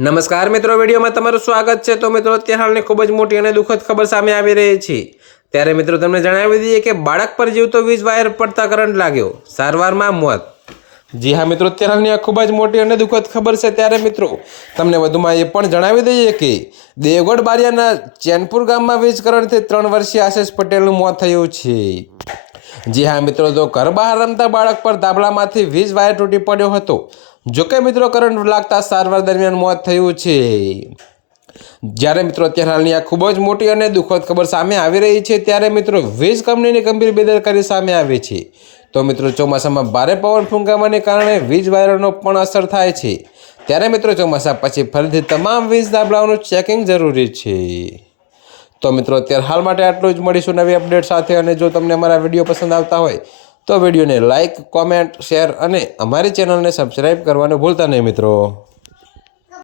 નમસ્કાર મિત્રો, વિડીયોમાં તમારું સ્વાગત છે। તો મિત્રો, અત્યારે હાલની ખૂબ જ મોટી અને દુઃખદ ખબર સામે આવી રહી છે। ત્યારે મિત્રો તમને જણાવી દઈએ કે બાળક પર જીવતો વીજ વાયર પડતા કરંટ લાગ્યો, સારવારમાં મોત। જી હા મિત્રો, અત્યારે હાલની આ ખૂબ જ મોટી અને દુઃખદ ખબર છે। ત્યારે મિત્રો તમને વધુમાં એ પણ જણાવી દઈએ કે દેવગઢ બારિયાના ચેનપુર ગામમાં વીજ કરંટથી 3 વર્ષીય આશિષ પટેલનું મોત થયું છે। જી હા મિત્રો, તો ઘર બહાર રમતા બાળક પર ધાબળામાંથી વીજ વાયર તૂટી પડ્યો હતો। જોકે મિત્રો કરંટ લાગતા સારવાર દરમિયાન મોત થયું છે। જ્યારે મિત્રો અત્યારે હાલની આ ખૂબ જ મોટી અને દુઃખદ ખબર સામે આવી રહી છે। ત્યારે મિત્રો વીજ કંપનીની ગંભીર બેદરકારી સામે આવી છે। તો મિત્રો ચોમાસામાં ભારે પવન ફૂંકાવાને કારણે વીજ વાયરનો પણ અસર થાય છે। ત્યારે મિત્રો ચોમાસા પછી ફરીથી તમામ વીજ ધાબળાઓનું ચેકિંગ જરૂરી છે। તો મિત્રો અત્યારે હાલ માટે આટલું જ। મળીશું નવી અપડેટ સાથે। અને જો તમને અમારા વિડીયો પસંદ આવતા હોય તો વિડીયોને લાઇક, કોમેન્ટ, શેર અને અમારી ચેનલને સબસ્ક્રાઈબ કરવાનું ભૂલતા નહીં મિત્રો।